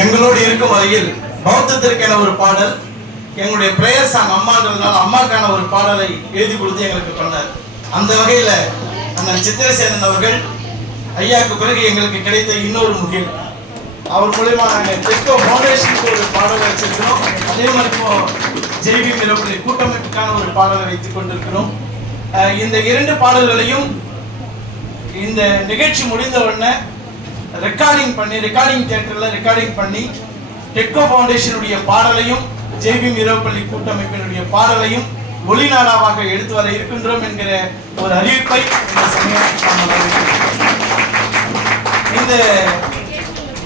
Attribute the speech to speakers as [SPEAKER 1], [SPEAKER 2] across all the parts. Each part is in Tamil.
[SPEAKER 1] எங்களோடு இருக்கும் வகையில் பௌத்தத்திற்கான ஒரு பாடல் எங்களுடைய பிரேயர் சாங் அம்மாங்கிறதுனால அம்மாக்கான ஒரு பாடலை எழுதி கொடுத்து எங்களுக்கு பண்ணார் அந்த வகையில் அண்ணன் சித்திரசேனன் அவர்கள் ஐயாவுக்கு பிறகு எங்களுக்கு கிடைத்த இன்னொரு முகில். அவர் மூலயமா நாங்கள் டெக்கோ ஃபவுண்டேஷனுக்கு ஒரு பாடலை வச்சிருக்கிறோம். அதே மாதிரி இப்போ ஜெய்வி மிரப்பள்ளி கூட்டமைப்புக்கான ஒரு பாடலை வைத்துக் கொண்டிருக்கிறோம். இந்த இரண்டு பாடல்களையும் இந்த நிகழ்ச்சி முடிந்த உடனே ரெக்கார்டிங் பண்ணி ரெக்கார்டிங் தியேட்டரில் ரெக்கார்டிங் பண்ணி டெக்கோ ஃபவுண்டேஷனுடைய பாடலையும் ஜேபி மிரவப்பள்ளி கூட்டமைப்பினுடைய பாடலையும் ஒளிநாடாவாக எடுத்து வர இருக்கின்றோம் என்கிற ஒரு அறிவிப்பை இந்த சமயம் இந்த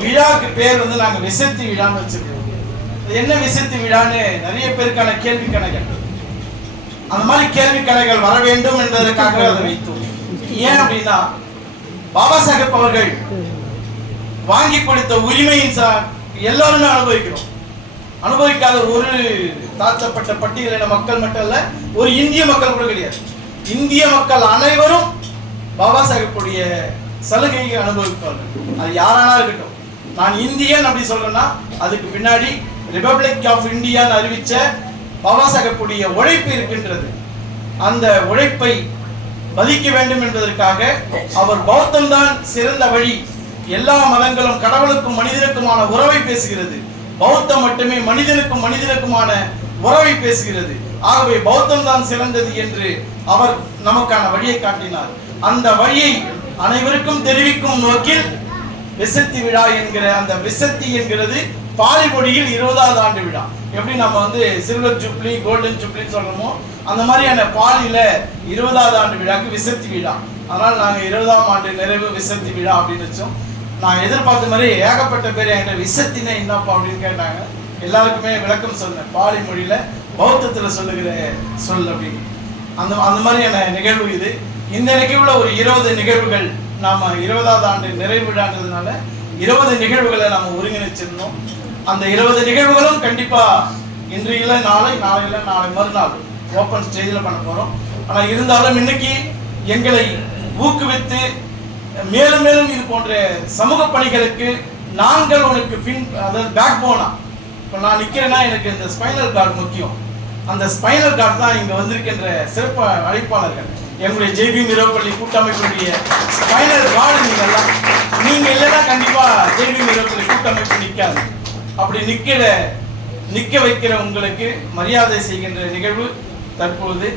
[SPEAKER 1] விழாவுக்கு பேர் வந்து நாங்கள் விசத்தி விழான்னு வச்சிருக்கோம். என்ன விசத்தி விழான்னு நிறைய பேருக்கான கேள்வி கணக்கு அந்த மாதிரி கேள்வி கணைகள் வர வேண்டும் என்பதற்காக அதை வைத்தோம். ஏன் அப்படின்னா பாபா சாஹேப் அவர்கள் வாங்கி கொடுத்த உரிமையின் சார் எல்லாருமே அனுபவிக்கிறோம். அனுபவிக்காத ஒரு தாழ்த்தப்பட்ட பட்டியலின மக்கள் மட்டும் இல்ல ஒரு இந்திய மக்கள் கூட கிடையாது. இந்திய மக்கள் அனைவரும் பாபா சாஹிப்புடைய சலுகையை அனுபவிப்பார்கள். அது யாரானா இருக்கட்டும். நான் இந்தியன் அப்படி சொல்றேன்னா அதுக்கு பின்னாடி ரிபப்ளிக் ஆஃப் இந்தியான்னு அறிவிச்ச பாபா சாஹிப்புடைய உழைப்பு இருக்கின்றது. அந்த உழைப்பை மதிக்க வேண்டும் என்பதற்காக அவர் பௌத்தம் தான் சிறந்த வழி எல்லா மதங்களும் கடவுளுக்கும் மனிதனுக்குமான உறவை பேசுகிறது. பௌத்தம் மட்டுமே மனிதனுக்கும் மனிதனுக்குமான உறவை பேசுகிறது. ஆகவே பௌத்தம் தான் சிறந்தது என்று அவர் நமக்கான வழியை காட்டினார். அந்த வழியை அனைவருக்கும் தெரிவிக்கும் நோக்கில் விசத்தி விழா என்கிற அந்த விசத்தி என்கிறது பாலிபொடியில் இருபதாவது ஆண்டு விழா. எப்படி நம்ம வந்து சில்வர் ஜூப்ளி கோல்டன் ஜூப்ளின்னு சொல்றோமோ அந்த மாதிரியான பாலியில இருபதாவது ஆண்டு விழாக்கு விசத்தி விழா. அதனால் நாங்க இருபதாம் ஆண்டு நிறைவு விசத்தி விழா அப்படின்னு வச்சோம். நான் எதிர்பார்த்த மாதிரி ஏகப்பட்ட பேர் என்கிட்ட விசத்தினா என்னப்பா அப்படின்னு கேட்டாங்க. எல்லாருக்குமே விளக்கம் சொன்னேன். பாலி மொழியில பௌத்தத்தில் சொல்லுகிற சொல் அப்படின்னு. அந்த அந்த மாதிரியான நிகழ்வு இது. இந்த நிகழ்வுல ஒரு இருபது நிகழ்வுகள் நாம இருபதாவது ஆண்டு நிறைவு விழான்றதுனால இருபது நிகழ்வுகளை நாம ஒருங்கிணைச்சிருந்தோம். அந்த இருபது நிகழ்வுகளும் கண்டிப்பா இன்று இல்லை நாளை நாளை இல்லை நாளை மறுநாள் ஓப்பன் ஸ்டேஜில் பண்ண போறோம். ஆனா இருந்தாலும் இன்னைக்கு எங்களை ஊக்குவித்து மேலும் மேலும் இது போன்ற சமூக பணிகளுக்கு நாங்கள் உனக்கு பின் அதாவது பேக் போனா இப்போ நான் நிற்கிறேன்னா எனக்கு இந்த ஸ்பைனல் கார்டு முக்கியம். அந்த ஸ்பைனல் கார்டு தான் இங்கே வந்திருக்கின்ற சிறப்பு அழைப்பாளர்கள். எங்களுடைய ஜேபி மிரோப்பள்ளி கூட்டமைப்பினுடைய ஸ்பைனல் கார்டு நீங்க நீங்கள் இல்லைன்னா கண்டிப்பாக ஜேபி மிரோப்பள்ளி கூட்டமைப்பு நிற்காது அப்படி நிற்கிற நிற்க வைக்கிற உங்களுக்கு மரியாதை செய்கின்ற நிகழ்வு தற்பொழுது